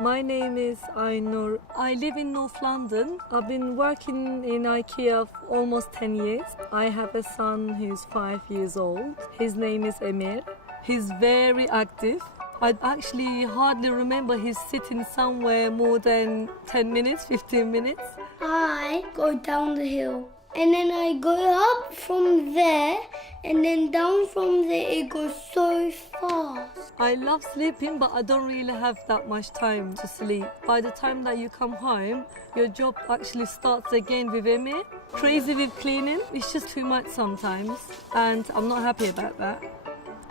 My name is Aynur. I live in North London. I've been working in IKEA for almost 10 years. I have a son who's 5 years old. His name is Emir. He's very active. I actually hardly remember he's sitting somewhere more than 10 minutes, 15 minutes. I go down the hill and then I go up from there and then down from there. It goes so fast. I love sleeping, but I don't really have that much time to sleep. By the time that you come home, your job actually starts again with Emir. Crazy with cleaning. It's just too much sometimes, and I'm not happy about that.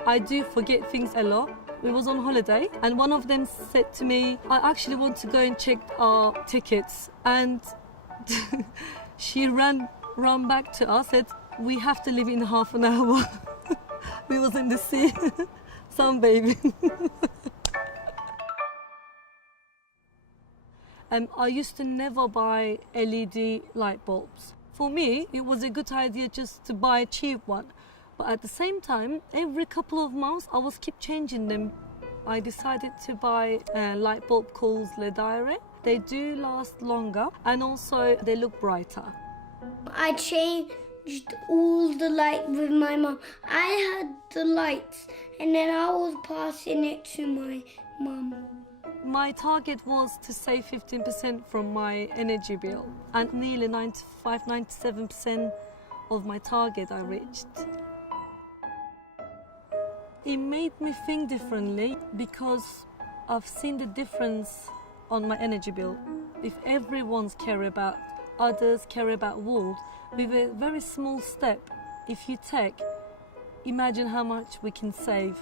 I do forget things a lot. We was on holiday and one of them said to me, I actually want to go and check our tickets. And she ran back to us, said, we have to leave in half an hour. We was in the sea, sunbathing. I used to never buy LED light bulbs. For me, it was a good idea just to buy a cheap one. But at the same time, every couple of months, I was keep changing them. I decided to buy a light bulb called Lagom. They do last longer and also they look brighter. I changed all the lights with my mum. I had the lights and then I was passing it to my mum. My target was to save 15% from my energy bill, and nearly 97% of my target I reached. It made me think differently because I've seen the difference on my energy bill. If everyone's care about others, care about world, with a very small step, if you take, imagine how much we can save.